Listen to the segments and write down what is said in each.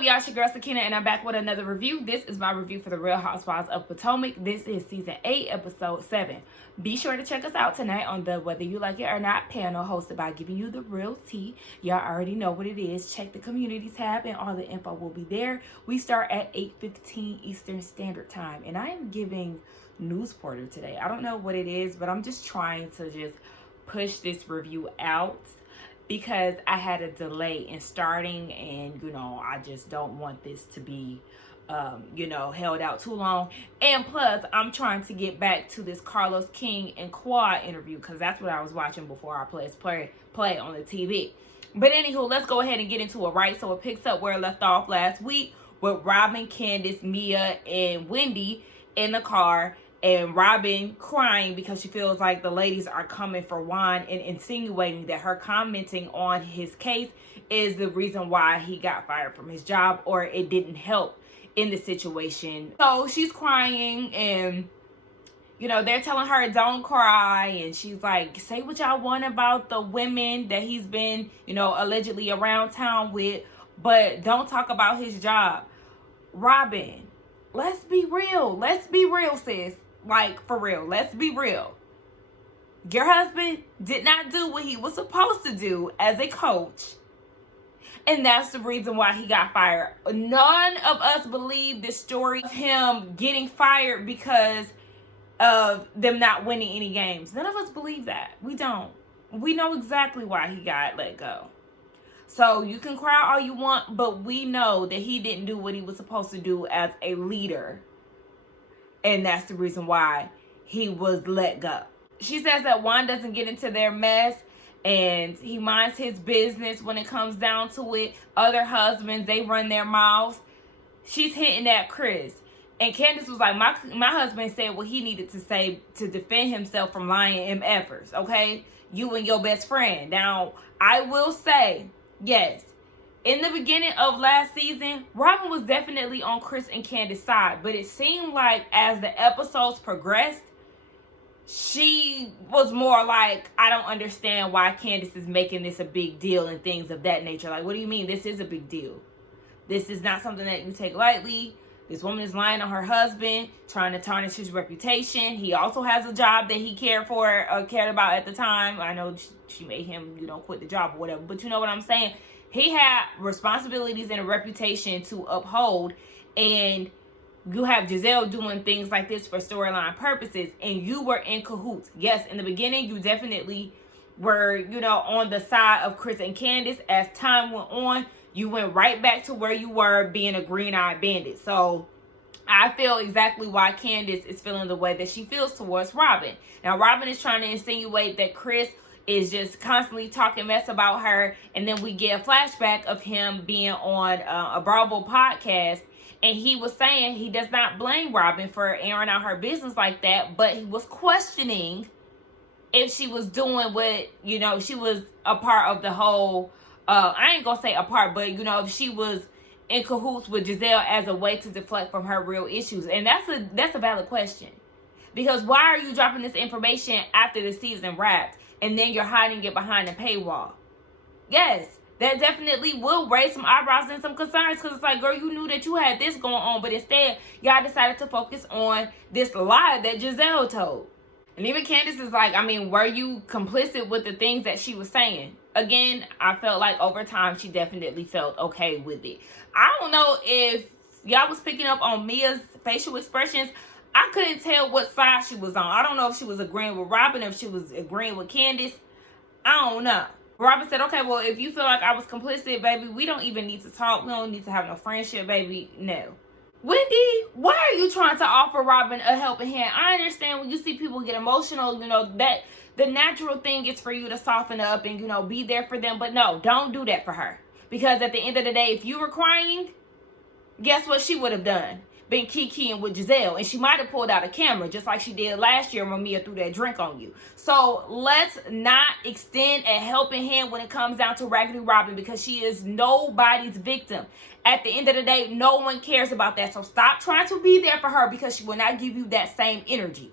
up, y'all? It's your girl Sakina, and I'm back with another review. This is my review for the Real Housewives of Potomac. This is season 8, episode 7. Be sure to check us out tonight on the Whether You Like It or Not panel, hosted by Giving You the Real Tea. Y'all already know what it is. Check the community tab, and all the info will be there. We start at 8:15 Eastern Standard Time, and I am giving News Porter today. I don't know what it is, but I'm just trying to just push this review out, because I had a delay in starting, and I just don't want this to be held out too long. And plus, I'm trying to get back to this Carlos King and Quad interview, because that's what I was watching before I play on the TV. But anywho, let's go ahead and get into it, right? So it picks up where it left off last week with Robin, Candace, Mia, and Wendy in the car, and Robin crying because she feels like the ladies are coming for Juan and insinuating that her commenting on his case is the reason why he got fired from his job, or it didn't help in the situation. So she's crying, and they're telling her don't cry, and she's like, say what y'all want about the women that he's been allegedly around town with, but don't talk about his job. Robin, let's be real, sis. Like, for real, let's be real. Your husband did not do what he was supposed to do as a coach, and that's the reason why he got fired. None of us believe this story of him getting fired because of them not winning any games. None of us believe that. We don't. We know exactly why he got let go. So you can cry all you want, but we know that he didn't do what he was supposed to do as a leader. And that's the reason why he was let go. She says that Juan doesn't get into their mess, and he minds his business when it comes down to it. Other husbands, they run their mouths. She's hinting at Chris. And Candace was like, my husband said what he needed to say to defend himself from lying MFers, okay? You and your best friend. Now, I will say, yes, in the beginning of last season, Robin was definitely on Chris and Candace's side. But it seemed like as the episodes progressed, she was more like, I don't understand why Candace is making this a big deal and things of that nature. Like, what do you mean this is a big deal? This is not something that you take lightly. This woman is lying on her husband, trying to tarnish his reputation. He also has a job that he cared about at the time. I know she made him, quit the job or whatever. But you know what I'm saying? He had responsibilities and a reputation to uphold, and you have Giselle doing things like this for storyline purposes, and you were in cahoots. Yes, in the beginning, you definitely were, on the side of Chris and Candace. As time went on, you went right back to where you were, being a green-eyed bandit. So I feel exactly why Candace is feeling the way that she feels towards Robin. Now, Robin is trying to insinuate that Chris is just constantly talking mess about her, and then we get a flashback of him being on a Bravo podcast, and he was saying he does not blame Robin for airing out her business like that, but he was questioning if she was doing what, she was a part of the whole, I ain't gonna say a part, but if she was in cahoots with Giselle as a way to deflect from her real issues. And that's a valid question, because why are you dropping this information after the season wrapped, and then you're hiding it behind a paywall? Yes, that definitely will raise some eyebrows and some concerns, because it's like, girl, you knew that you had this going on, but instead, y'all decided to focus on this lie that Giselle told. And even Candace is like, were you complicit with the things that she was saying? Again, I felt like over time, she definitely felt okay with it. I don't know if y'all was picking up on Mia's facial expressions. I couldn't tell what side she was on. I don't know if she was agreeing with Robin, if she was agreeing with Candace. I don't know. Robin said, okay, well, if you feel like I was complicit, baby, we don't even need to talk. We don't need to have no friendship, baby. No. Wendy, why are you trying to offer Robin a helping hand? I understand when you see people get emotional, that the natural thing is for you to soften up and, be there for them. But no, don't do that for her. Because at the end of the day, if you were crying, guess what she would have done? Been kikiing with Giselle, and she might have pulled out a camera just like she did last year when Mia threw that drink on you. So let's not extend a helping hand when it comes down to Raggedy Robin, because she is nobody's victim. At the end of the day, no one cares about that. So stop trying to be there for her, because she will not give you that same energy.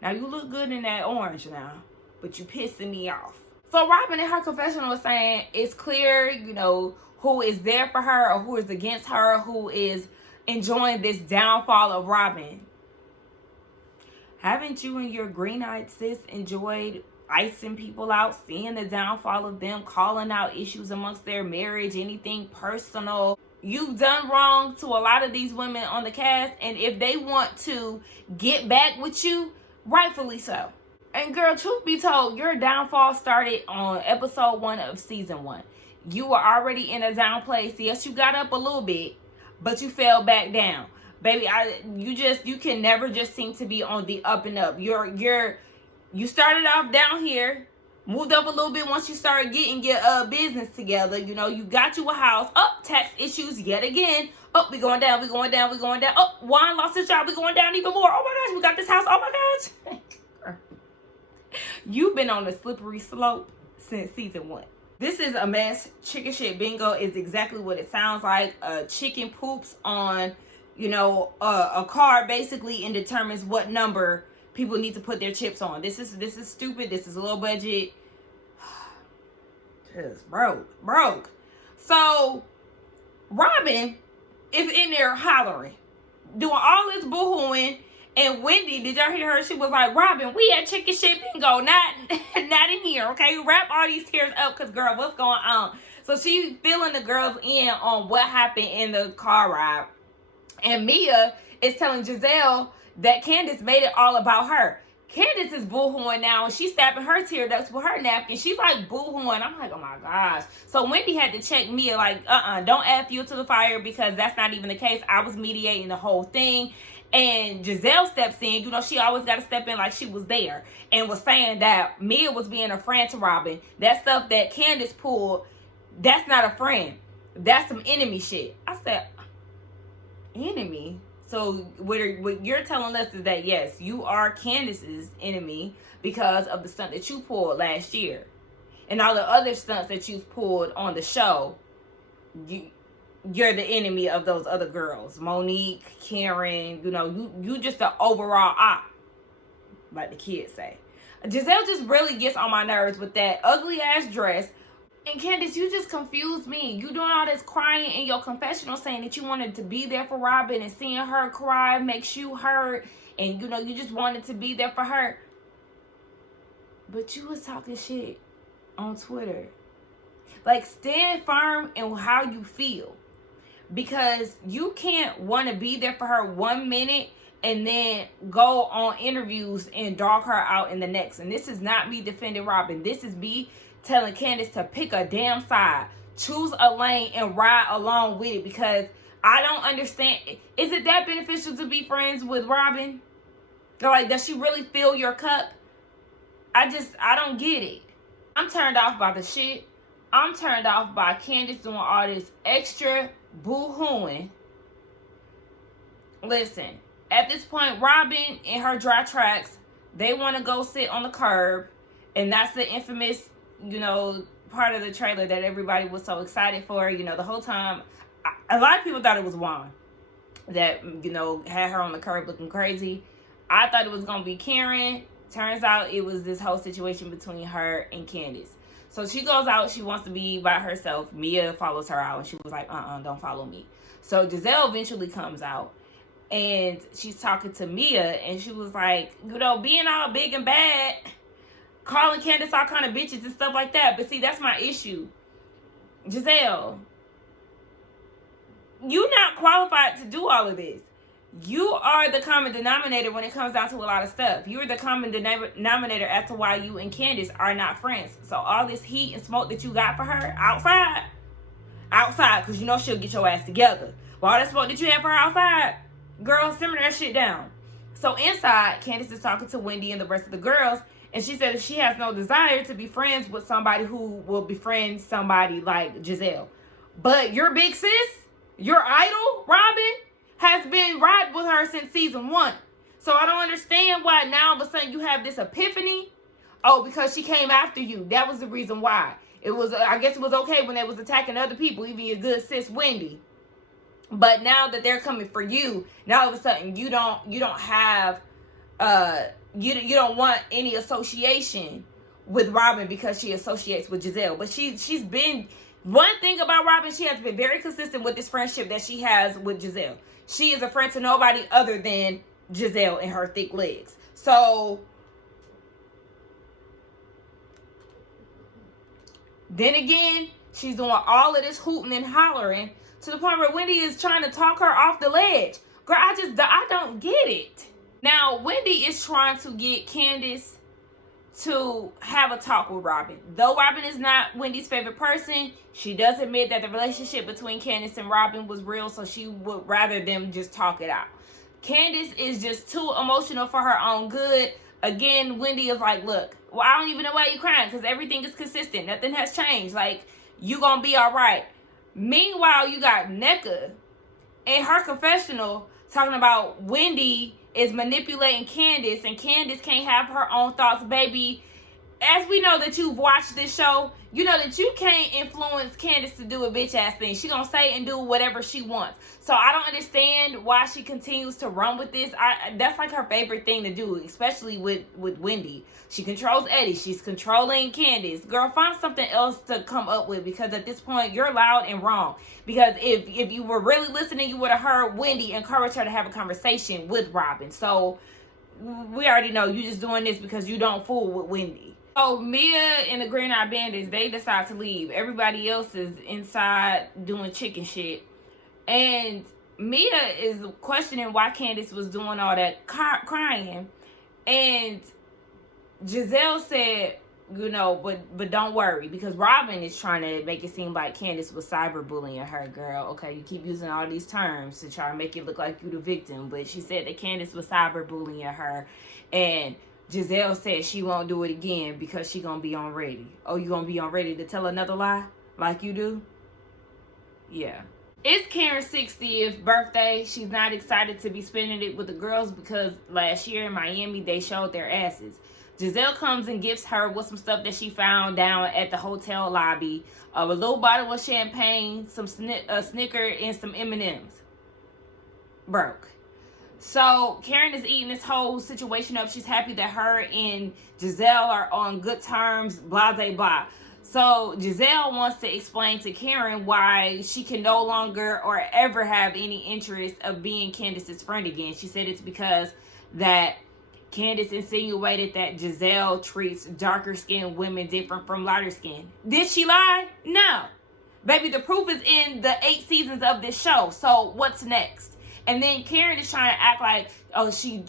Now, you look good in that orange now, but you pissing me off. So Robin in her confessional was saying it's clear, who is there for her or who is against her, who is enjoying this downfall of Robin. Haven't you and your green-eyed sis enjoyed icing people out, seeing the downfall of them, calling out issues amongst their marriage, anything personal? You've done wrong to a lot of these women on the cast, and if they want to get back with you, rightfully so. And girl, truth be told, your downfall started on episode 1 of season 1. You were already in a down place. Yes, you got up a little bit, but you fell back down. Baby, you can never just seem to be on the up and up. You started off down here, moved up a little bit once you started getting your business together. You know, you got you a house. Tax issues yet again. We going down, we going down, we going down. Juan lost his job, we going down even more. Oh my gosh, we got this house. Oh my gosh. You've been on a slippery slope since season 1. This is a mess. Chicken shit bingo is exactly what it sounds like. Chicken poops on, a card basically, and determines what number people need to put their chips on. This is stupid. This is low budget. Just broke. So Robin is in there hollering, doing all this boohooing. And Wendy, did y'all hear her? She was like, Robin, we at chicken shit bingo, not in here, okay? Wrap all these tears up, because, girl, what's going on? So she filling the girls in on what happened in the car ride. And Mia is telling Giselle that Candace made it all about her. Candace is boo-hooing now, and she's stabbing her tear ducts with her napkin. She's like boo-hooing. I'm like, oh my gosh. So Wendy had to check Mia like, don't add fuel to the fire, because that's not even the case. I was mediating the whole thing. And Giselle steps in. She always got to step in like she was there, and was saying that Mia was being a friend to Robin. That stuff that Candace pulled, that's not a friend. That's some enemy shit. I said, enemy? So what you're telling us is that, yes, you are Candace's enemy because of the stunt that you pulled last year. And all the other stunts that you've pulled on the show, you're the enemy of those other girls. Monique, Karen, you just the overall op, like the kids say. Giselle just really gets on my nerves with that ugly ass dress. And Candace, you just confused me. You doing all this crying in your confessional, saying that you wanted to be there for Robin, and seeing her cry makes you hurt, and you just wanted to be there for her. But you was talking shit on Twitter. Like, stand firm in how you feel. Because you can't want to be there for her 1 minute and then go on interviews and dog her out in the next. And this is not me defending Robin. This is me telling Candace to pick a damn side. Choose a lane and ride along with it. Because I don't understand. Is it that beneficial to be friends with Robin? Like, does she really fill your cup? I don't get it. I'm turned off by the shit. I'm turned off by Candace doing all this extra boo-hooing. Listen, at this point, Robin and her dry tracks, they want to go sit on the curb. And that's the infamous, part of the trailer that everybody was so excited for. The whole time, a lot of people thought it was Juan that, had her on the curb looking crazy. I thought it was going to be Karen. Turns out it was this whole situation between her and Candace. So she goes out. She wants to be by herself. Mia follows her out. And she was like, don't follow me. So Giselle eventually comes out. And she's talking to Mia. And she was like, being all big and bad, calling Candace all kind of bitches and stuff like that. But see, that's my issue. Giselle, you're not qualified to do all of this. You are the common denominator when it comes down to a lot of stuff. You're the common denominator as to why you and Candace are not friends. So all this heat and smoke that you got for her outside, because she'll get your ass together. But all that smoke that you have for her outside, girl, simmer that shit down. So inside, Candace is talking to Wendy and the rest of the girls, and she said that she has no desire to be friends with somebody who will befriend somebody like Giselle. But your big sis, your idol, Robin, has been riding with her since season 1. So I don't understand why now all of a sudden you have this epiphany. Oh, because she came after you. That was the reason why. I guess it was okay when they was attacking other people, even your good sis Wendy. But now that they're coming for you, now all of a sudden you don't have you don't want any association with Robin because she associates with Giselle. But she's been One thing about Robin, she has been very consistent with this friendship that she has with Giselle. She is a friend to nobody other than Giselle and her thick legs. So, then again, she's doing all of this hooting and hollering to the point where Wendy is trying to talk her off the ledge. Girl, I don't get it. Now, Wendy is trying to get Candace to have a talk with Robin. Though Robin is not Wendy's favorite person, she does admit that the relationship between Candace and Robin was real, so she would rather them just talk it out. Candace is just too emotional for her own good. Again, Wendy is like, look, well, I don't even know why you're crying, because everything is consistent. Nothing has changed. Like, you gonna be all right. Meanwhile, you got Nneka in her confessional talking about Wendy is manipulating Candace, and Candace can't have her own thoughts. Baby, as we know that you've watched this show, you know that you can't influence Candace to do a bitch ass thing. She gonna say and do whatever she wants. So I don't understand why she continues to run with this. That's like her favorite thing to do, especially with Wendy. She controls Eddie. She's controlling Candace. Girl, find something else to come up with, because at this point you're loud and wrong. Because if you were really listening, you would have heard Wendy encourage her to have a conversation with Robin. So we already know you just doing this because you don't fool with Wendy. So Mia and the Green Eye Bandits, they decide to leave. Everybody else is inside doing chicken shit. And Mia is questioning why Candace was doing all that crying. And Giselle said, you know, but don't worry, because Robin is trying to make it seem like Candace was cyberbullying her. Girl, okay, you keep using all these terms to try to make it look like you the victim, but she said that Candace was cyberbullying her, and Giselle said she won't do it again because she gonna be on ready. Oh, you gonna be on ready to tell another lie like you do? Yeah. It's Karen's 60th birthday. She's not excited to be spending it with the girls because last year in Miami, they showed their asses. Giselle comes and gifts her with some stuff that she found down at the hotel lobby. A little bottle of champagne, some Snicker, and some M&Ms. Broke. So Karen is eating this whole situation up. She's happy that her and Giselle are on good terms, blah, blah, blah. So Giselle wants to explain to Karen why she can no longer or ever have any interest of being Candace's friend again. She said it's because that Candace insinuated that Giselle treats darker skinned women different from lighter skin. Did she lie? No. Baby, the proof is in the 8 seasons of this show. So what's next? And then Karen is trying to act like, oh, she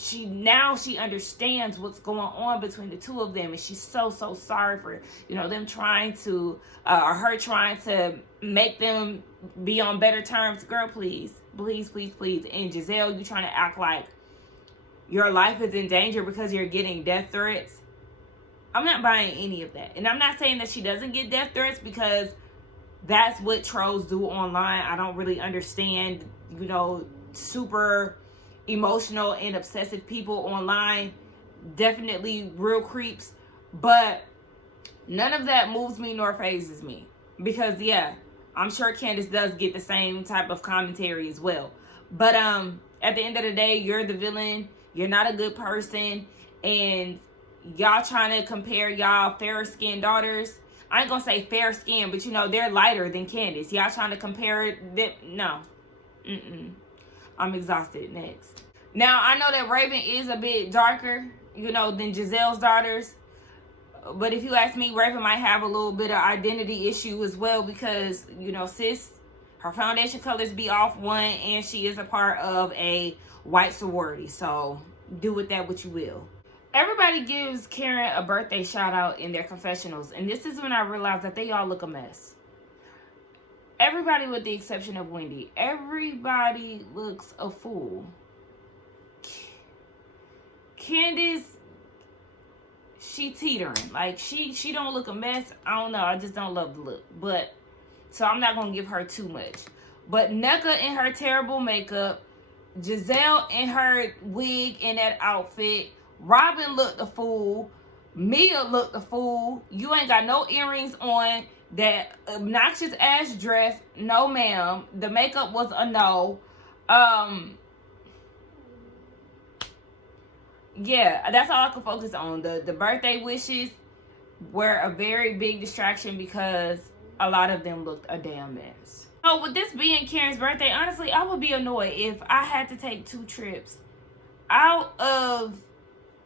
understands what's going on between the two of them, and she's so sorry for, you know, them trying to or her trying to make them be on better terms. Girl, please. And Giselle, you trying to act like your life is in danger because you're getting death threats. I'm not buying any of that. And I'm not saying that she doesn't get death threats, because that's what trolls do online. I don't really understand, you know, super emotional and obsessive people online. Definitely real creeps. But none of that moves me nor phases me. Because, yeah, I'm sure Candace does get the same type of commentary as well. But at the end of the day, you're the villain. You're not a good person. And y'all trying to compare y'all fair-skinned daughters. I ain't gonna say fair skin, but you know, they're lighter than Candace. Y'all trying to compare them? No. I'm exhausted. Next. Now, I know that Raven is a bit darker, you know, than Giselle's daughters. But if you ask me, Raven might have a little bit of identity issue as well, because, you know, sis, her foundation colors be off one, and she is a part of a white sorority. So do with that what you will. Everybody gives Karen a birthday shout out in their confessionals, and this is when I realized that they all look a mess. Everybody with the exception of Wendy. Everybody looks a fool. Candace, she teetering. Like, she don't look a mess. I don't know. I just don't love the look. But, so I'm not going to give her too much. But Nneka in her terrible makeup. Giselle in her wig and that outfit. Robin looked a fool. Mia looked a fool. You ain't got no earrings on. That obnoxious ass dress, no ma'am. The makeup was a no. Yeah, that's all I could focus on. The birthday wishes were a very big distraction because a lot of them looked a damn mess. So with this being Karen's birthday, honestly, I would be annoyed if I had to take 2 trips out of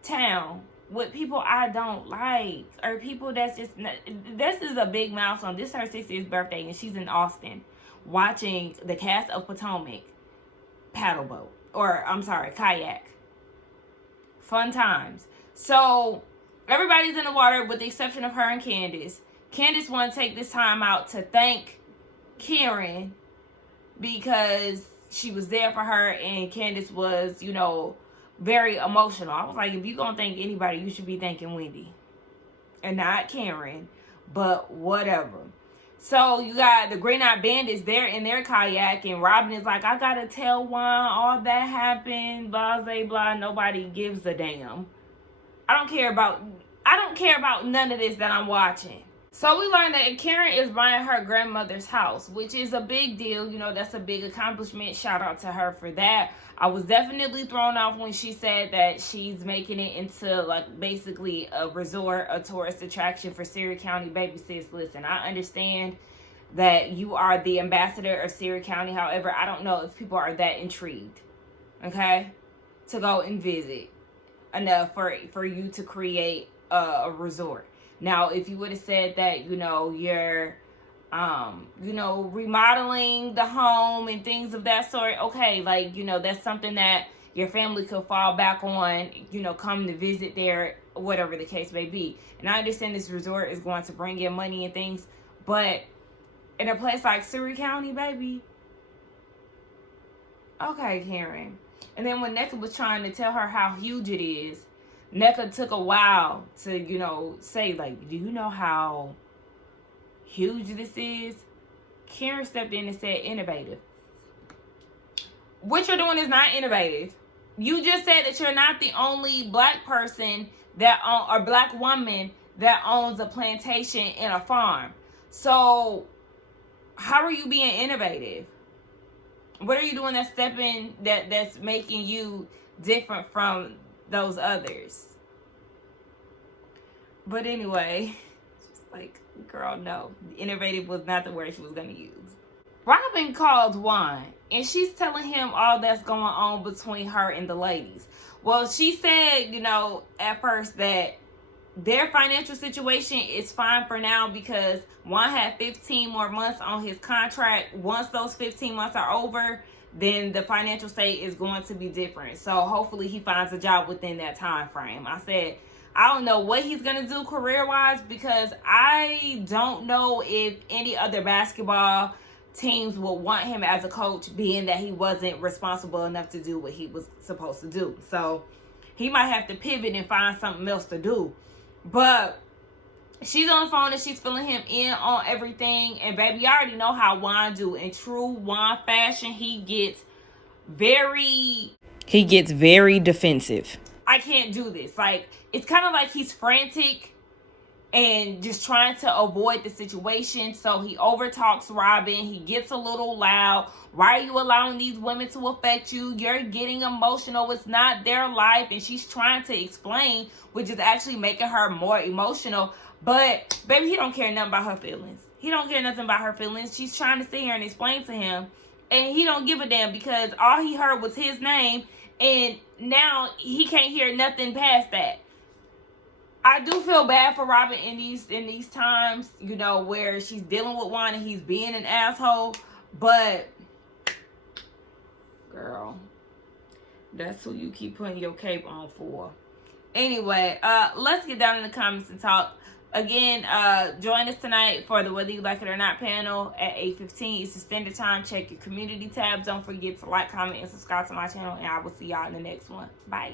town with people I don't like, or people that's just not, this is a big milestone. This is her 60th birthday, and she's in Austin watching the cast of Potomac paddle boat, or I'm sorry, kayak. Fun times. So everybody's in the water with the exception of her and Candace. Candace wanted to take this time out to thank Karen because she was there for her, and Candace was, you know, very emotional. I was like, if you're gonna thank anybody, you should be thanking Wendy and not Karen, but whatever. So you got the Green Eyed Bandits there in their kayak, and Robin is like, I gotta tell Juan all that happened, blah blah blah. Nobody gives a damn. I don't care about none of this that I'm watching. So we learned that Karen is buying her grandmother's house, which is a big deal. You know, that's a big accomplishment. Shout out to her for that. I was definitely thrown off when she said that she's making it into, like, basically a resort, a tourist attraction for Surry County. Baby sis, listen, I understand that you are the ambassador of Surry County. However, I don't know if people are that intrigued, okay, to go and visit enough for you to create a resort. Now, if you would have said that, you know, you're, you know, remodeling the home and things of that sort, okay, like, you know, that's something that your family could fall back on, you know, come to visit there, whatever the case may be. And I understand this resort is going to bring in money and things, but in a place like Surry County, baby, okay, Karen. And then when Nneka was trying to tell her how huge it is, Nneka took a while to, you know, say, like, do you know how huge this is? Karen stepped in and said, innovative. What you're doing is not innovative. You just said that you're not the only black person that or black woman that owns a plantation and a farm. So how are you being innovative? What are you doing that's making you different from those others? But anyway, just like, girl, no, innovative was not the word she was going to use. Robin called Juan, and she's telling him all that's going on between her and the ladies. Well, she said, you know, at first that their financial situation is fine for now because Juan had 15 more months on his contract. Once those 15 months are over, then the financial state is going to be different. So hopefully he finds a job within that time frame. I said, I don't know what he's going to do career-wise because I don't know if any other basketball teams will want him as a coach, being that he wasn't responsible enough to do what he was supposed to do. So he might have to pivot and find something else to do. But she's on the phone and she's filling him in on everything. And baby, you already know how Juan do. In true Juan fashion, he gets very defensive. I can't do this. Like, it's kind of like he's frantic and just trying to avoid the situation. So he overtalks Robin. He gets a little loud. Why are you allowing these women to affect you? You're getting emotional. It's not their life. And she's trying to explain, which is actually making her more emotional. But baby, he don't care nothing about her feelings. He don't care nothing about her feelings. She's trying to sit here and explain to him, and he don't give a damn because all he heard was his name, and now he can't hear nothing past that. I do feel bad for Robin in these times, you know, where she's dealing with Juan and he's being an asshole. But girl, that's who you keep putting your cape on for. Anyway, let's get down in the comments and talk. Again, join us tonight for the Whether You Like It or Not panel at 8:15 Eastern Standard Time. Check your community tabs. Don't forget to like, comment, and subscribe to my channel. And I will see y'all in the next one. Bye.